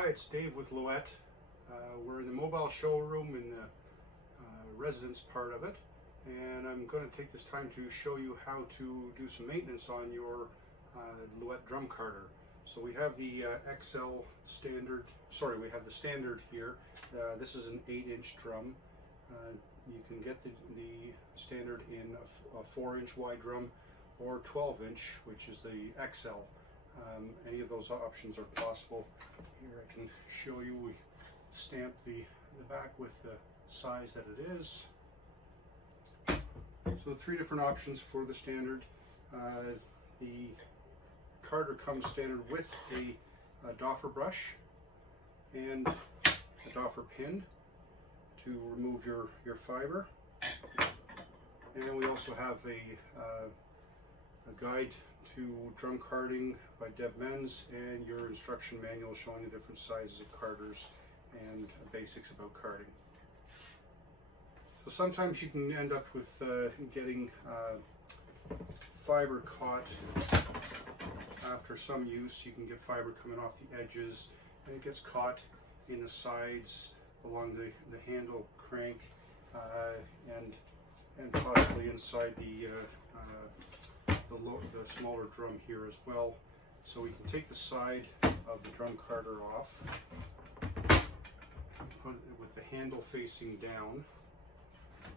Hi, it's Dave with Louët. We're in the mobile showroom in the residence part of it, and I'm going to take this time to show you how to do some maintenance on your Louët drum carder. So we have the XL standard, we have the standard here. This is an 8-inch drum. You can get the standard in a 4-inch wide drum or 12-inch, which is the XL. Any of those options are possible. Here I can show you, we stamp the back with the size that it is. So 3 different options for the standard. The carder comes standard with a doffer brush and a doffer pin to remove your fiber. And we also have a guide to drum carding by Deb Menz and your instruction manual showing the different sizes of carders and basics about carding. So sometimes you can end up with getting fiber caught after some use. You can get fiber coming off the edges and it gets caught in the sides along the handle crank and possibly inside the smaller drum here as well. So we can take the side of the drum carder off, put it with the handle facing down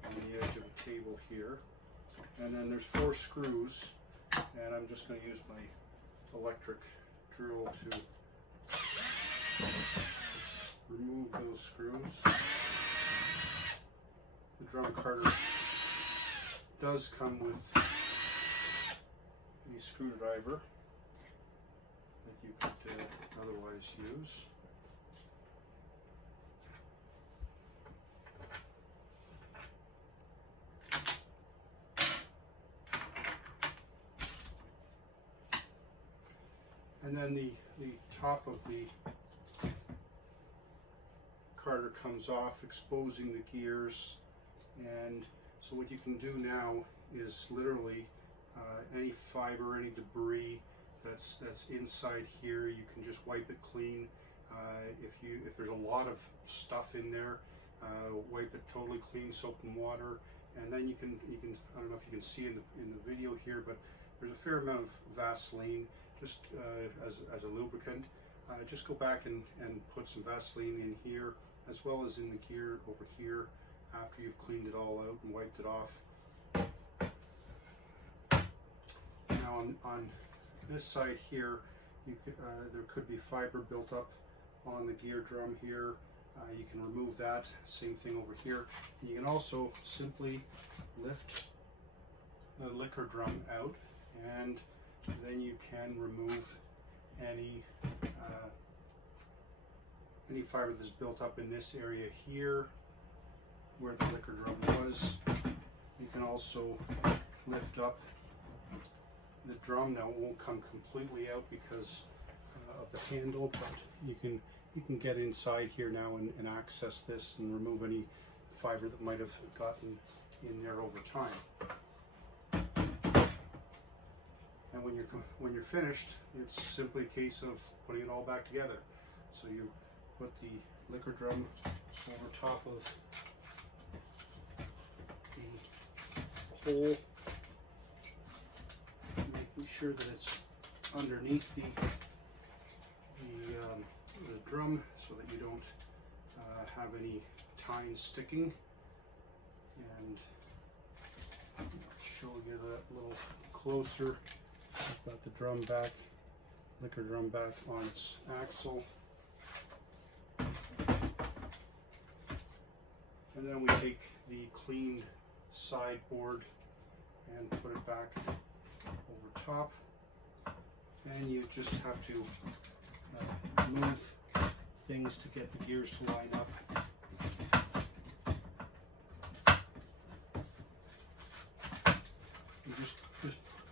on the edge of the table here, and then there's 4 screws, and I'm just going to use my electric drill to remove those screws. The drum carder does come with a screwdriver that you could otherwise use. And then the top of the carder comes off, exposing the gears. And so what you can do now is literally any fiber, any debris that's inside here, you can just wipe it clean. If there's a lot of stuff in there, wipe it totally clean, soap and water, and then you can I don't know if you can see in the video here, but there's a fair amount of Vaseline just as a lubricant. Just go back and put some Vaseline in here as well as in the gear over here after you've cleaned it all out and wiped it off. Now on this side here, there could be fiber built up on the gear drum here. You can remove that. Same thing over here. And you can also simply lift the liquor drum out, and then you can remove any fiber that's built up in this area here where the liquor drum was. You can also lift up the drum. Now it won't come completely out because of the handle, but you can get inside here now and access this and remove any fiber that might have gotten in there over time. And when you're finished, it's simply a case of putting it all back together. So you put the liquor drum over top of the hole, making sure that it's underneath the drum so that you don't have any tines sticking. And showing you that a little closer. I've got the drum back, liquor drum back on its axle. And then we take the cleaned sideboard and put it back over top. And you just have to move things to get the gears to line up.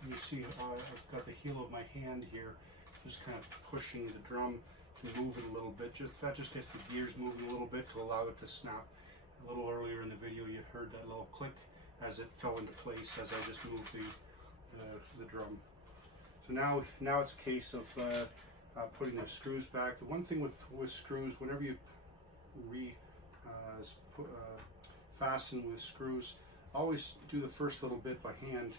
You see I've got the heel of my hand here, just kind of pushing the drum to move it a little bit. That just gets the gears moving a little bit to allow it to snap. A little earlier in the video you heard that little click as it fell into place as I just moved the drum. So now it's a case of putting the screws back. The one thing with screws, whenever you fasten with screws, always do the first little bit by hand,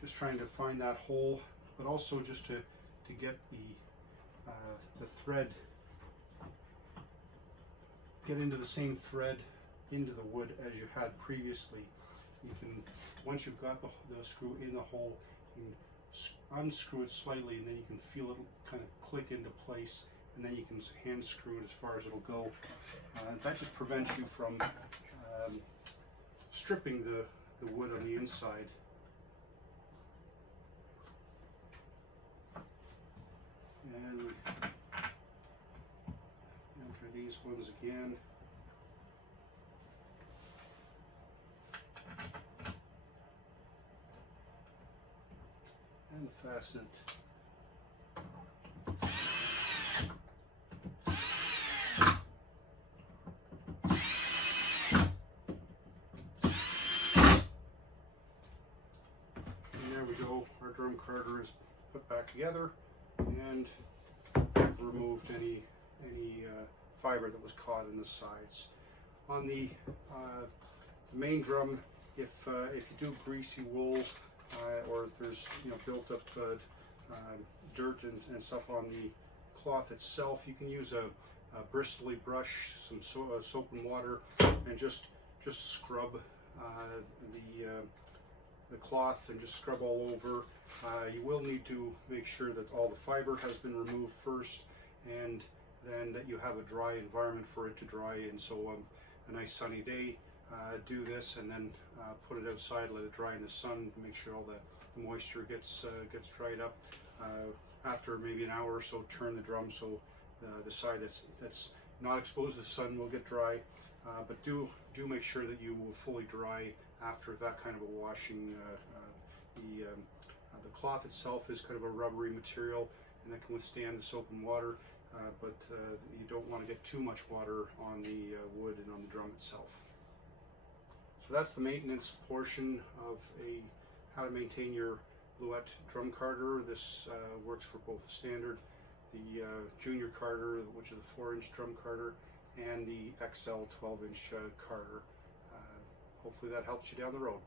just trying to find that hole, but also just to get the thread, get into the same thread into the wood as you had previously. You can, once you've got the screw in the hole, you can unscrew it slightly, and then you can feel it kind of click into place, and then you can hand screw it as far as it'll go. That just prevents you from stripping the wood on the inside. And we enter these ones again. And fasten it. And there we go. Our drum carder is put back together, and we've removed any fiber that was caught in the sides. On the main drum, if you do greasy wool, or if there's built up dirt and stuff on the cloth itself, you can use a bristly brush, some soap and water, and just scrub the cloth, and just scrub all over. You will need to make sure that all the fiber has been removed first, and then that you have a dry environment for it to dry in. So a nice sunny day, do this, and then put it outside, let it dry in the sun, make sure all the moisture gets dried up. After maybe an hour or so, turn the drum so the side that's not exposed to the sun will get dry. But do make sure that you will fully dry after that kind of a washing. The cloth itself is kind of a rubbery material, and that can withstand the soap and water, but you don't want to get too much water on the wood and on the drum itself. So that's the maintenance portion of how to maintain your Louët drum carder. This works for both the standard, the junior carder, which is a 4-inch drum carder, and the XL 12-inch carder. Hopefully that helps you down the road.